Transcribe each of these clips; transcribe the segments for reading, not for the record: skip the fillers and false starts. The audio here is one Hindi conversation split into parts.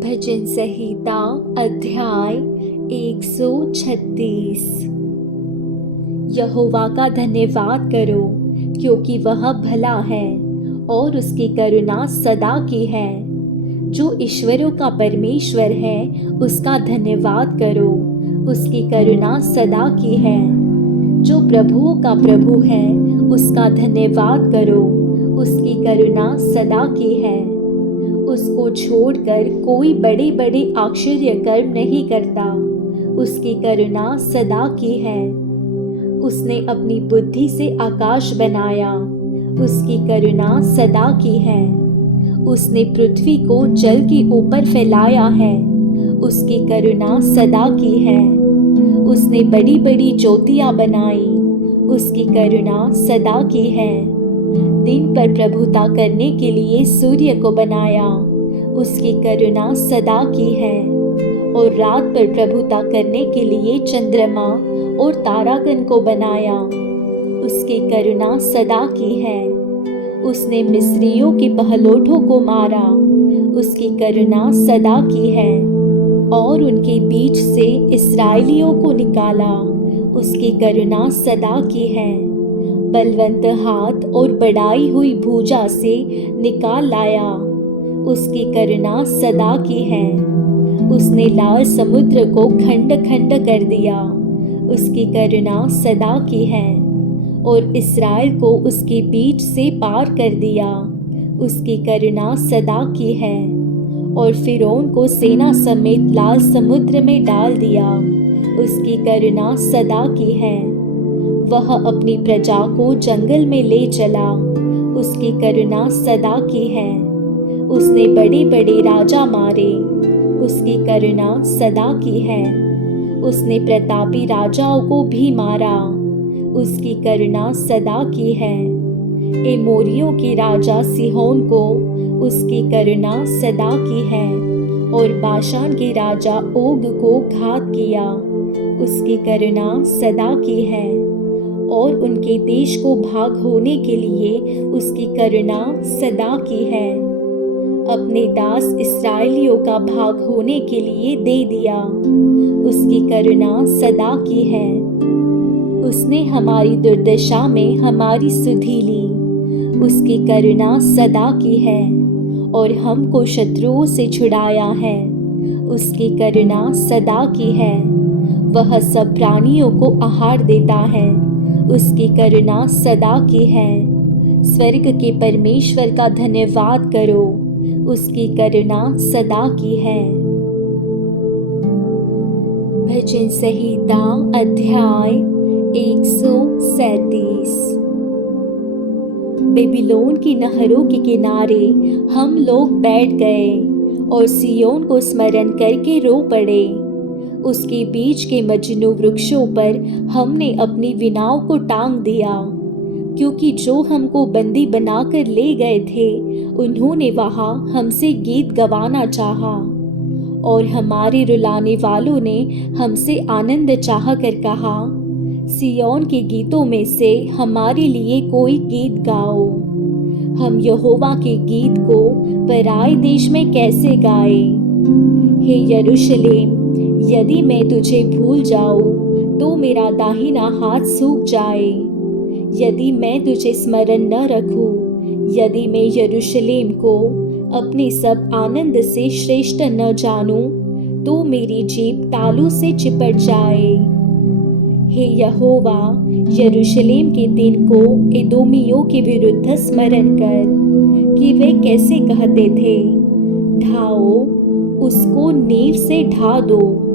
भजन संहिता अध्याय 136। यहोवा का धन्यवाद करो, क्योंकि वह भला है और उसकी करुणा सदा की है। जो ईश्वरों का परमेश्वर है, उसका धन्यवाद करो, उसकी करुणा सदा की है। जो प्रभुओं का प्रभु है, उसका धन्यवाद करो, उसकी करुणा सदा की है। उसको छोड़कर कोई बड़े बड़े आश्चर्य कर्म नहीं करता, उसकी करुणा सदा की है। उसने अपनी बुद्धि से आकाश बनाया, उसकी करुणा सदा की है। उसने पृथ्वी को जल के ऊपर फैलाया है, उसकी करुणा सदा की है। उसने बड़ी बड़ी ज्योतियां बनाई, उसकी करुणा सदा की है। दिन पर प्रभुता करने के लिए सूर्य को बनाया, उसकी करुणा सदा की है। और रात पर प्रभुता करने के लिए चंद्रमा और तारागण को बनाया, उसकी करुणा सदा की है। उसने मिस्रियों के पहलौठों को मारा, उसकी करुणा सदा की है। और उनके बीच से इस्राएलियों को निकाला, उसकी करुणा सदा की है। बलवंत हाथ और बढ़ाई हुई भुजा से निकाल लाया, उसकी करुणा सदा की है। उसने लाल समुद्र को खंड खंड कर दिया, उसकी करुणा सदा की है। और इस्राएल को उसके बीच से पार कर दिया, उसकी करुणा सदा की है। और फिरौन को सेना समेत लाल समुद्र में डाल दिया, उसकी करुणा सदा की है। वह अपनी प्रजा को जंगल में ले चला, उसकी करुणा सदा की है। उसने बड़े बड़े राजा मारे, उसकी करुणा सदा की है। उसने प्रतापी राजाओं को भी मारा, उसकी करुणा सदा की है। एमोरियों के राजा सिहोन को, उसकी करुणा सदा की है। और बाशान के राजा ओग को घात किया, उसकी करुणा सदा की है। और उनके देश को भाग होने के लिए उसकी करुणा सदा की है। अपने दास इस्राएलियों का भाग होने के लिए दे दिया, उसकी करुणा सदा की है। उसने हमारी दुर्दशा में हमारी सुधि ली, उसकी करुणा सदा की है। और हमको शत्रुओं से छुड़ाया है, उसकी करुणा सदा की है। वह सब प्राणियों को आहार देता है, उसकी करुणा सदा की है। स्वर्ग के परमेश्वर का धन्यवाद करो, उसकी करुणा सदा की है। भजन संहिता अध्याय 137। बेबीलोन की नहरों के किनारे हम लोग बैठ गए और सियोन को स्मरण करके रो पड़े। उसके बीच के मजनू वृक्षों पर हमने अपनी विनाव को टांग दिया, क्योंकि जो हमको बंदी बनाकर ले गए थे, उन्होंने वहां हमसे गीत गवाना चाहा। और हमारे रुलाने वालों ने हमसे आनंद चाह कर कहा, सियोन के गीतों में से हमारे लिए कोई गीत गाओ। हम यहोवा के गीत को पराए देश में कैसे गाए। हे यरूशलेम, यदि मैं तुझे भूल जाऊं तो मेरा दाहिना हाथ सूख जाए। यदि मैं तुझे स्मरण न रखूं, यदि मैं यरूशलेम को अपने सब आनंद से श्रेष्ठ न जानूं, तो मेरी जीभ तालू से चिपट जाए। हे यहोवा, यरूशलेम के दिन को एदोमियों के विरुद्ध स्मरण कर, कि वे कैसे कहते थे, ढाओ, उसको नींव से ढा दो।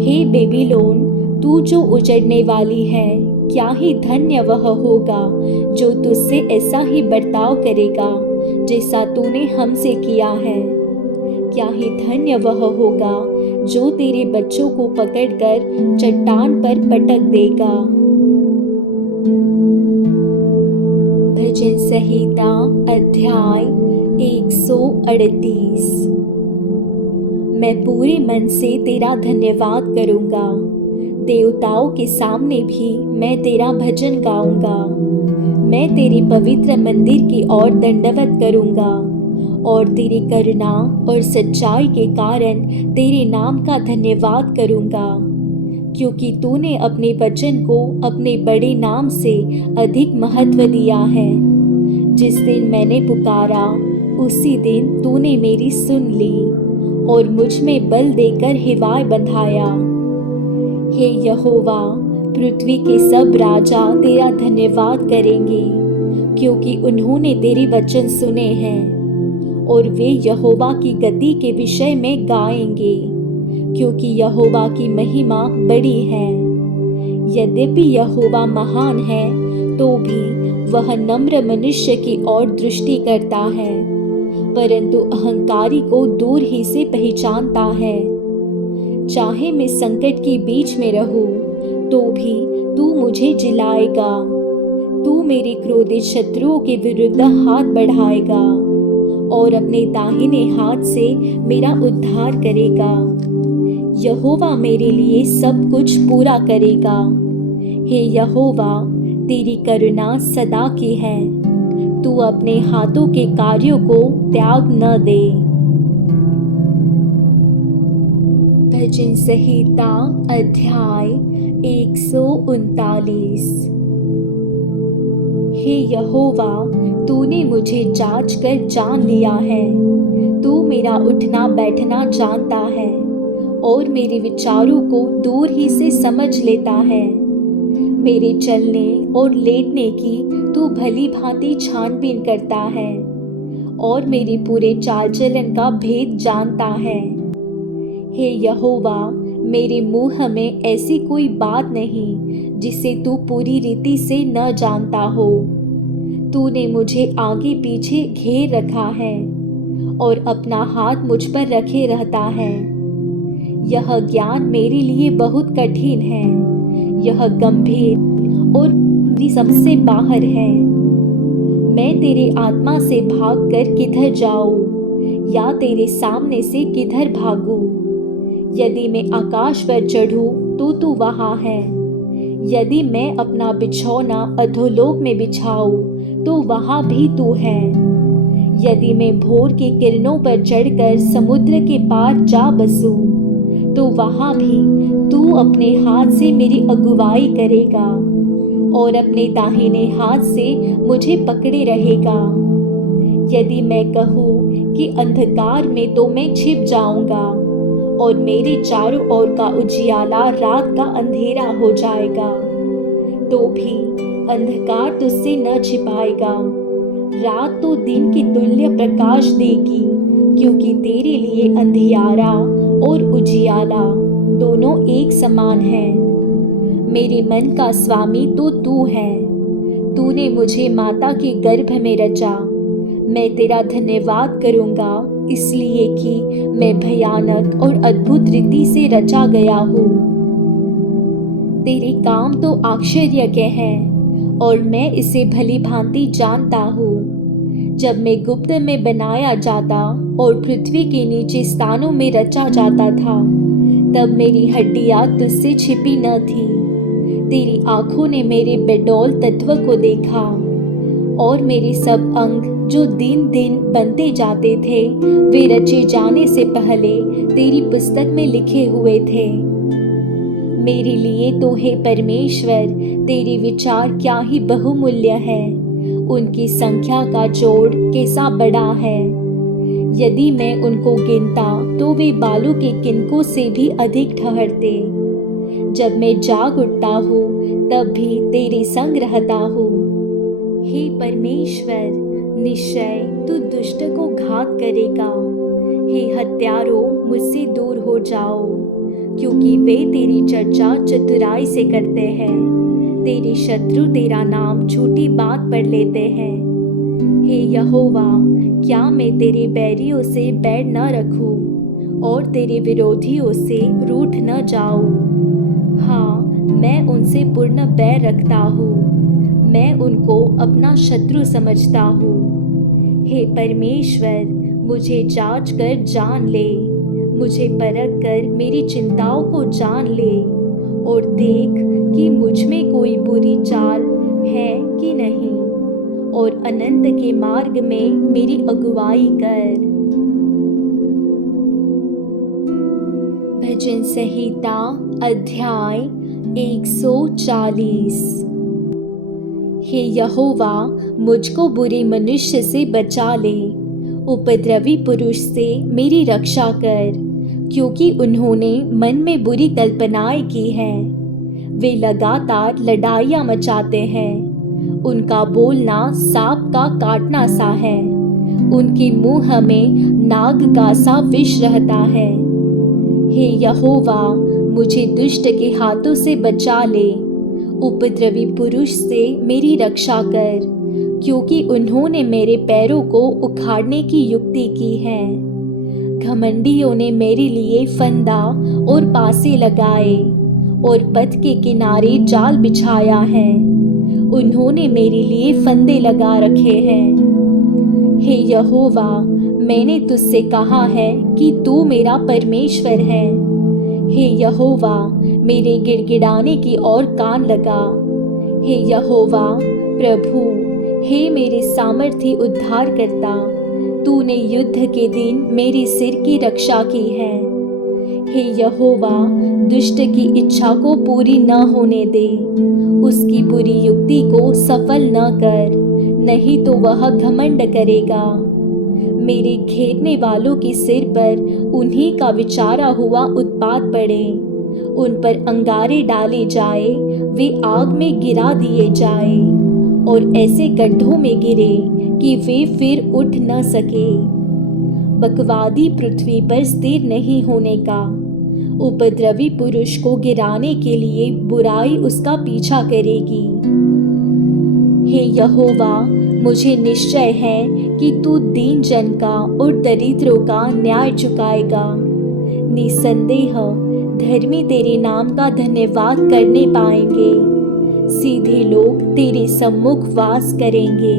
हे बेबीलोन, तू जो उजड़ने वाली है, क्या ही धन्य वह होगा जो तुझसे ऐसा ही बर्ताव करेगा जैसा तूने हमसे किया है। क्या ही धन्य वह होगा जो तेरे बच्चों को पकड़कर चट्टान पर पटक देगा। भजन संहिता अध्याय 138। मैं पूरे मन से तेरा धन्यवाद करूंगा, देवताओं के सामने भी मैं तेरा भजन गाऊंगा। मैं तेरे पवित्र मंदिर की ओर दंडवत करूंगा और तेरी करुणा और सच्चाई के कारण तेरे नाम का धन्यवाद करूँगा, क्योंकि तूने अपने वचन को अपने बड़े नाम से अधिक महत्व दिया है। जिस दिन मैंने पुकारा उसी दिन तूने मेरी सुन ली और मुझ में बल देकर हिवाए बंधाया। हे यहोवा, पृथ्वी के सब राजा तेरा धन्यवाद करेंगे, क्योंकि उन्होंने तेरे वचन सुने हैं। और वे यहोवा की गति के विषय में गाएंगे, क्योंकि यहोवा की महिमा बड़ी है। यद्यपि यहोवा महान है तो भी वह नम्र मनुष्य की ओर दृष्टि करता है, परंतु अहंकारी को दूर ही से पहचानता है। चाहे मैं संकट के बीच में रहूं तो भी तू मुझे जिलाएगा। तू मेरे क्रोधित शत्रुओं के विरुद्ध हाथ बढ़ाएगा और अपने दाहिने हाथ से मेरा उद्धार करेगा। यहोवा मेरे लिए सब कुछ पूरा करेगा। हे यहोवा, तेरी करुणा सदा की है। तू अपने हाथों के कार्यों को त्याग न दे। भजन संहिता अध्याय 139। हे यहोवा, तूने मुझे जांच कर जान लिया है। तू मेरा उठना बैठना जानता है और मेरे विचारों को दूर ही से समझ लेता है। मेरे चलने और लेटने की तू भली भांति छानबीन करता है और मेरे पूरे चाल चलन का भेद जानता है। हे यहोवा, मेरे मुंह में ऐसी कोई बात नहीं जिसे तू पूरी रीति से न जानता हो। तूने मुझे आगे पीछे घेर रखा है और अपना हाथ मुझ पर रखे रहता है। यह ज्ञान मेरे लिए बहुत कठिन है, यह गंभीर और मेरी सबसे बाहर है। मैं तेरे आत्मा से भागकर किधर जाऊं या तेरे सामने से किधर भागूं? यदि मैं आकाश पर चढ़ूं तो तू वहां है। यदि मैं अपना बिछौना अधोलोक में बिछाऊं तो वहां भी तू है। यदि मैं भोर की किरणों पर चढ़कर समुद्र के पार जा बसूं तो वहां भी तू अपने हाथ से मेरी अगुवाई करेगा और अपने दाहिने हाथ से मुझे पकड़े रहेगा। यदि मैं कहूँ कि अंधकार में तो मैं छिप जाऊंगा और मेरे चारों ओर का उजियाला रात का अंधेरा हो जाएगा, तो भी अंधकार तुझसे न छिपाएगा। रात तो दिन की तुल्य प्रकाश देगी, क्योंकि तेरे लिए अंधियारा और उजियाला दोनों एक समान है। मेरे मन का स्वामी तो तू है। तूने मुझे माता के गर्भ में रचा। मैं तेरा धन्यवाद करूंगा, इसलिए कि मैं भयानक और अद्भुत रीति से रचा गया हूँ। तेरे काम तो आश्चर्य हैं और मैं इसे भली भांति जानता हूँ। जब मैं गुप्त में बनाया जाता और पृथ्वी के नीचे स्थानों में रचा जाता था, तब मेरी हड्डियां तुझसे छिपी न थी। तेरी आंखों ने मेरे बेडौल तत्व को देखा और मेरे सब अंग जो दिन दिन बनते जाते थे, वे रचे जाने से पहले तेरी पुस्तक में लिखे हुए थे। मेरे लिए तो हे परमेश्वर, तेरे विचार क्या ही बहुमूल्य है। उनकी संख्या का जोड़ कैसा बड़ा है। यदि मैं उनको गिनता तो वे बालों के किनकों से भी अधिक ठहरते। जब मैं जाग उठता हूँ तब भी तेरे संग रहता हूँ। हे परमेश्वर, निश्चय तू दुष्ट को घात करेगा। हे हत्यारों, मुझसे दूर हो जाओ, क्योंकि वे तेरी चर्चा चतुराई से करते हैं। तेरे शत्रु तेरा झूठी झूठी बात पर लेते हैं। हे यहोवा, क्या मैं तेरे बैरियों से बैर न रखूं और तेरे विरोधियों से रूठ न जाऊं? हाँ, मैं उनसे पूर्ण बैर रखता हूँ। मैं उनको अपना शत्रु समझता हूँ। हे परमेश्वर, मुझे जांच कर जान ले। मुझे परख कर मेरी चिंताओं को जान ले और देख कि मुझ में कोई बुरी चाल है कि नहीं, और अनंत के मार्ग में मेरी अगुवाई कर। भजन संहिता अध्याय 140। हे यहोवा, मुझको बुरे मनुष्य से बचा ले, उपद्रवी पुरुष से मेरी रक्षा कर, क्योंकि उन्होंने मन में बुरी कल्पनाएं की हैं। वे लगातार लड़ाइयाँ मचाते हैं, उनका बोलना सांप का काटना सा है, उनके मुंह में नाग का सा विष रहता है। हे यहोवा, मुझे दुष्ट के हाथों से बचा ले, उपद्रवी पुरुष से मेरी रक्षा कर, क्योंकि उन्होंने मेरे पैरों को उखाड़ने की युक्ति की है। घमंडियों ने मेरे लिए फंदा और पासे लगाए और पथ के किनारे जाल बिछाया है। उन्होंने मेरे लिए फंदे लगा रखे हैं। हे यहोवा, मैंने तुझसे कहा है कि तू मेरा परमेश्वर है। हे यहोवा, मेरे गिड़गिड़ाने की ओर कान लगा। हे यहोवा प्रभु, हे मेरे सामर्थी उद्धारकर्ता, तूने युद्ध के दिन मेरे सिर की रक्षा की है। हे यहोवा, दुष्ट की इच्छा को पूरी न होने दे, उसकी बुरी युक्ति को सफल न कर, नहीं तो वह घमंड करेगा। मेरे घेरने वालों के सिर पर उन्हीं का विचारा हुआ उत्पात पड़े, उन पर अंगारे डाले जाए, वे आग में गिरा दिए जाए और ऐसे गड्ढों में गिरे कि वे फिर उठ न सके। बकवादी पृथ्वी पर स्थिर नहीं होने का, उपद्रवी पुरुष को गिराने के लिए बुराई उसका पीछा करेगी। हे यहोवा, मुझे निश्चय है कि तू दीन जन का और दरिद्रों का न्याय चुकाएगा। निसंदेह धर्मी तेरे नाम का धन्यवाद करने पाएंगे, सीधे लोग तेरे सम्मुख वास करेंगे।